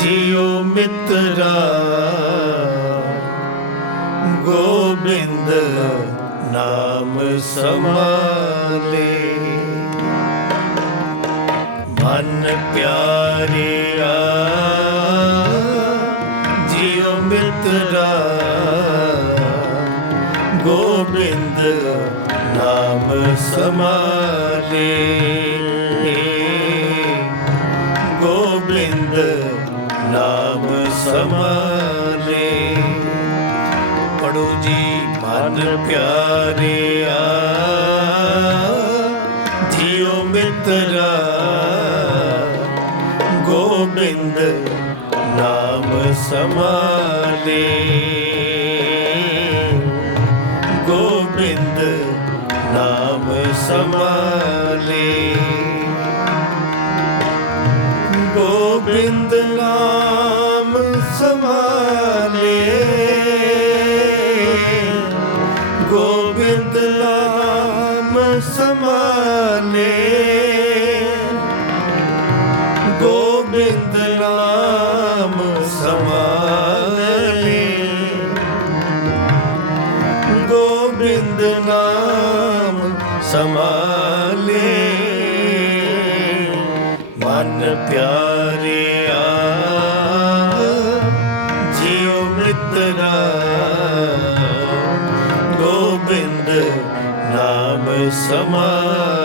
ਜਿਉ ਮਿਤਰਾ ਗੋਬਿੰਦ ਨਾਮ ਸਮਾਲੇ ਮਨ ਪਿਆਰਿਆ ਜਿਉ ਮਿੱਤਰਾ ਗੋਬਿੰਦ ਨਾਮ ਸਮਾਲੇ ਪਿਆਰਿਆ ਜਿਉ ਮਿੱਤਰਾ ਗੋਬਿੰਦ ਨਾਮ ਸਮਾਲੇ। ਗੋਬਿੰਦ ਨਾਮ ਸਮਾਲੇ। ਗੋਬਿੰਦ ਨਾਮ ਗੋਬਿੰਦ ਨਾਮ ਸਮਾਲੇ ਮਨ ਪਿਆਰਿਆ ਜਿਉ ਮਿੱਤਰਾ ਗੋਬਿੰਦ ਨਾਮ ਸਮਾਲੇ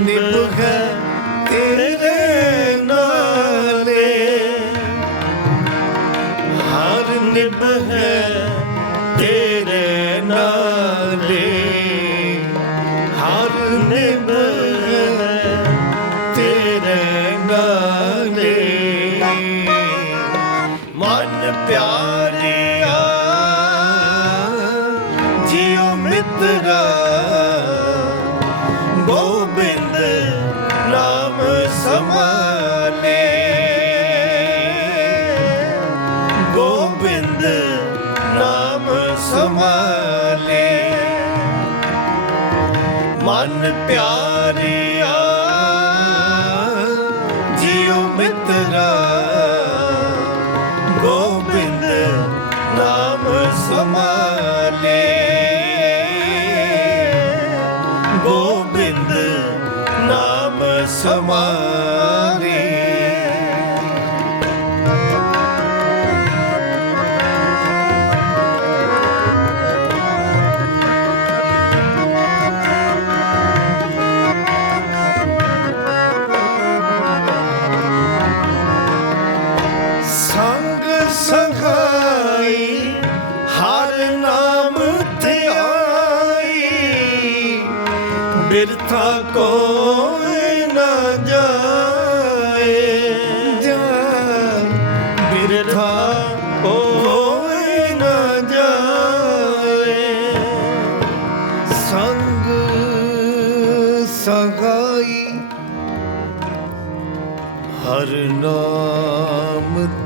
ਨਿਭ ਹੈ ਸਮਾਲੇ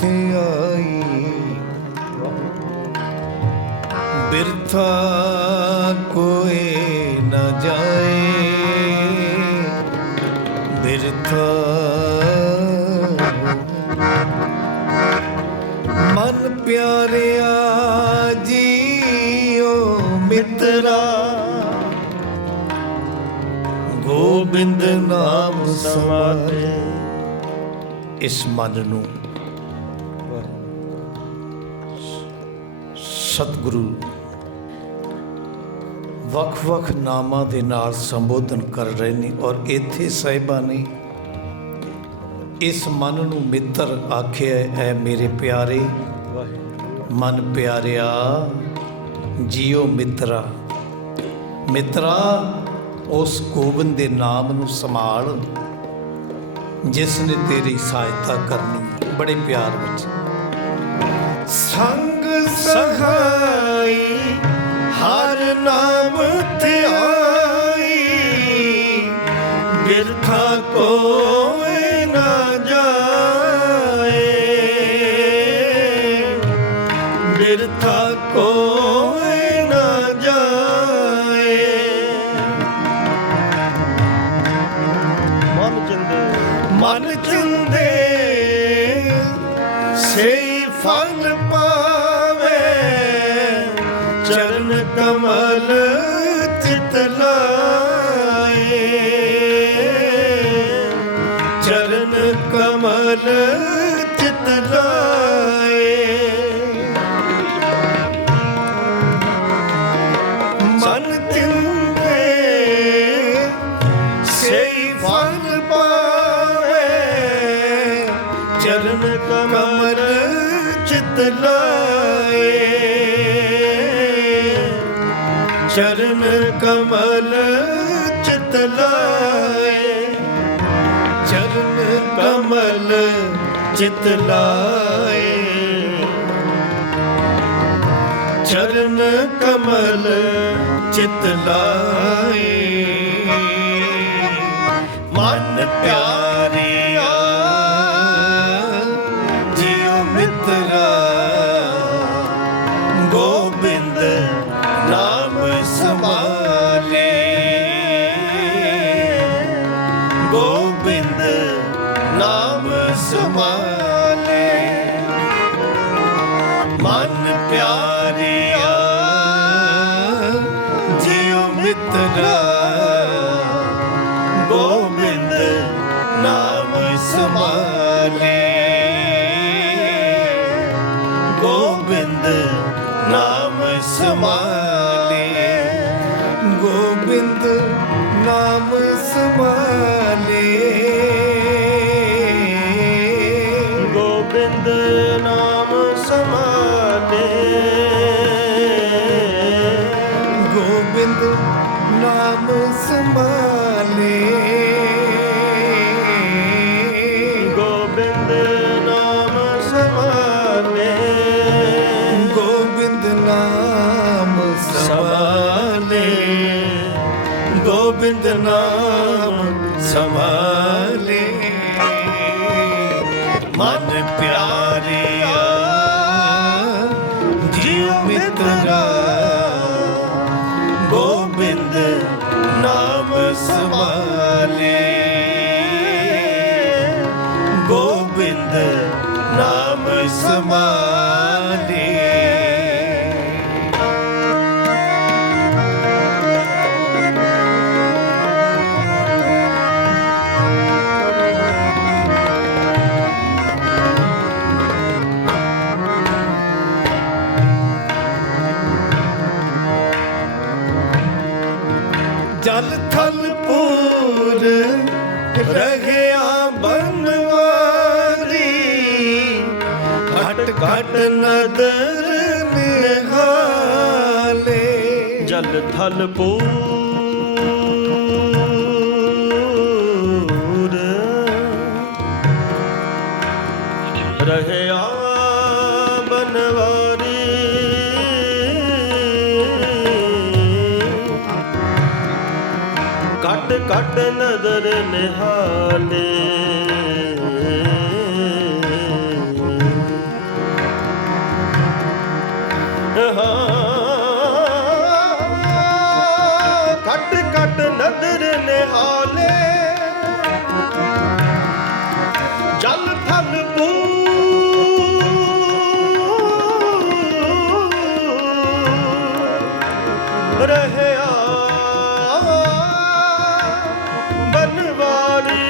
ਆਈ। ਧਿਆਈ ਬਿਰਥਾ ਕੋਈ ਨਾ ਜਾਏ। ਬਿਰਥਾ ਮਨ ਪਿਆਰਿਆ ਜੀਓ ਮਿੱਤਰਾ। ਗੋਬਿੰਦ ਨਾਮ ਸਮਾਲੇ ਇਸ ਮਨ ਨੂੰ ਸਤਿਗੁਰੂ, ਵੱਖ-ਵੱਖ ਨਾਮਾਂ ਦੇ ਨਾਲ ਸੰਬੋਧਨ ਕਰ ਰਹੇ ਨੇ ਔਰ ਇੱਥੇ ਸਾਹਿਬਾਂ ਨੇ ਇਸ ਮਨ ਨੂੰ ਮਿੱਤਰ ਆਖਿਆ ਹੈ ਮੇਰੇ ਪਿਆਰੇ, ਮਨ ਪਿਆਰਿਆ, ਜੀਓ ਮਿੱਤਰਾ। ਮਿੱਤਰਾ, ਉਸ ਗੋਬਿੰਦ ਦੇ ਨਾਮ ਨੂੰ ਸੰਭਾਲ, ਜਿਸ ਨੇ ਤੇਰੀ ਸਹਾਇਤਾ ਕਰਨੀ। ਬੜੇ ਪਿਆਰ ਵਿੱਚ। ਸੰਗ ਸਹਾਈ ਹਰ ਨਾਮ ਧਿਆਈ। ਬਿਰਥਾ ਕੋਈ ਨਾ ਜਾਏ। ਬਿਰਥਾ ਕੋਈ ਨਾ ਜਾਏ। ਮਨ ਚੰਦੇ ਮਨ ਚਿਤ ਲਾਏ। ਚਰਨ ਕਮਲ ਚਿਤ ਲਾਏ। ਮਨ ਪਿਆਰਿਆ ਮਨ ਪਿਆਰਿਆ, ਜੀਉ ਮਿੱਤਰਾ, ਗੋਬਿੰਦ ਨਾਮ ਸੰਭਾਲੇ। ਗੋਬਿੰਦ ਨਾਮ ਸੰਭਾਲੇ, ਗੋਬਿੰਦ ਨਾਮ ਸੰਭਾਲੇ। ਗੋਬਿੰਦ ਨਾਮ ਨਾਮ ਸੰਭਾਲੇ ਗੋਬਿੰਦ ਨਾਮ ਸਮਾਲੇ ਗੋਬਿੰਦ ਨਾਮ ਸੰਭਾਲੇ ਗੋਬਿੰਦ ਨਾਮ ਜਲ ਪੂਰ। ਰਹਿਆ ਬਨਵਾਰੀ ਕੱਟ ਕੱਟ ਨਦਰ ਨਿਹਾਲੇ। ਕਦਰ ਨਿਹਾਲੇ ਜਲ ਥਲ ਪੂ ਰਹਿਆ ਬਨਵਾਰੀ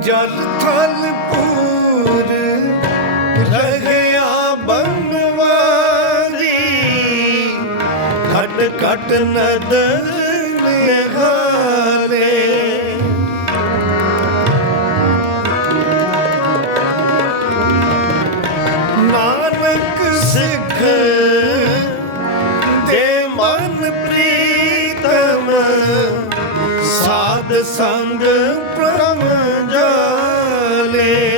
ਜਲ ਥਲ ਪੂ ਕਟ ਨਦਰ ਨਿਹਾਲੇ। ਨਾਨਕ ਸਿੱਖ ਦੇ ਮਨ ਪ੍ਰੀਤਮ ਸਾਧ ਸੰਗ ਪ੍ਰਮ ਜਾਲੇ।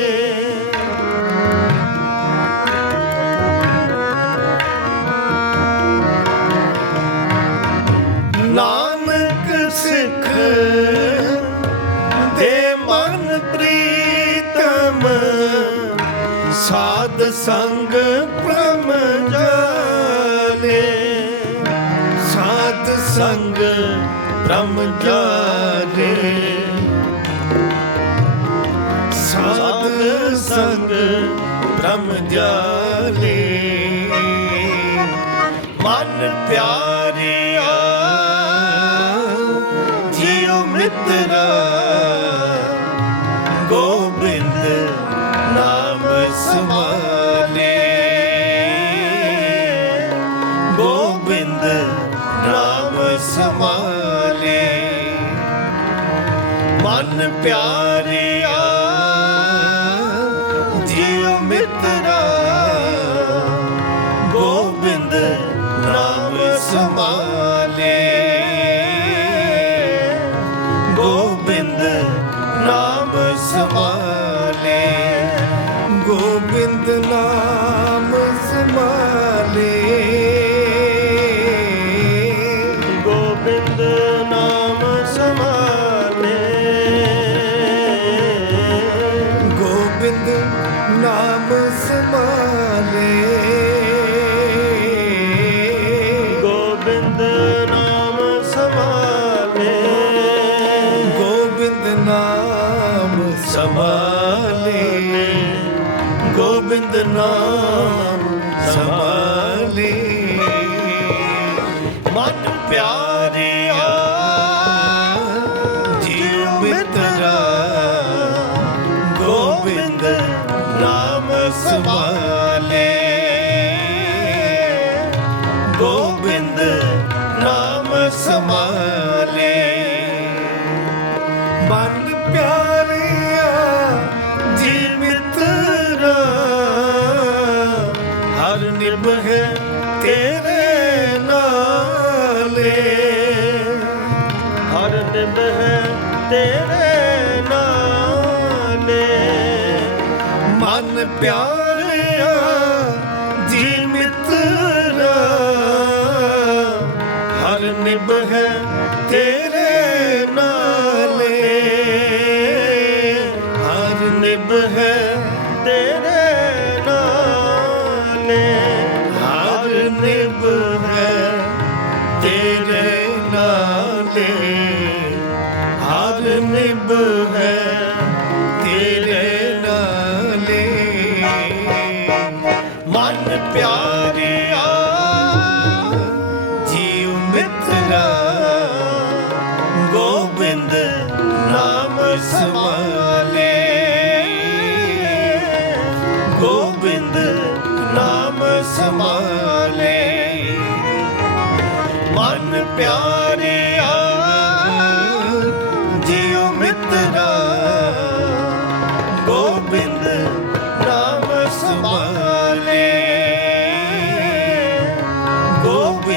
ਸਾਧ ਸੰਗ ਪ੍ਰਮ ਜਾਲੇ ਸਾਧ ਸੰਗ ਪ੍ਰਮ ਜਾਲੇ ਸਾਧ ਸੰਗ ਪ੍ਰਮ ਜਾਲੇ ਮਨ ਪਿਆਰ ਗੋਬਿੰਦ ਨਾਮ ਸਮਾਲੇ ਮਨ ਪਿਆਰਿਆ ਜੀਉ ਮਿਤਰਾ ਗੋਬਿੰਦ ਨਾਮ ਸਮਾਲੇ ਗੋਬਿੰਦ ਨਾਮ ਸਮਾਲੇ ਗੋਬਿੰਦ ਨਾਮ ਗੋਬਿੰਦ ਨਾਮ ਸਮਾਲੇ ਮਨ ਪਿਆਰਿਆ, ਜੀਉ ਮਿੱਤਰਾ, ਗੋਬਿੰਦ ਨਾਮ ਸਮਾਲੇ ਗੋਬਿੰਦ ਨਾਮ ਸਮਾਲੇ ਮਨ ਪਿਆਰਿਆ ਤੇਰੇ ਨਾਲੇ। ਹਰ ਨਿਬ ਤੇਰੇ ਨਾਲੇ। ਪਿਆਰ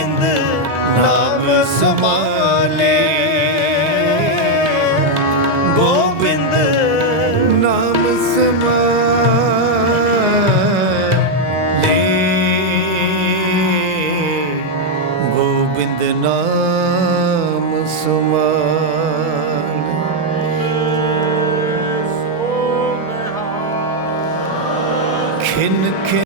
ਗੋਬਿੰਦ ਨਾਮ ਸਮਾਲੇ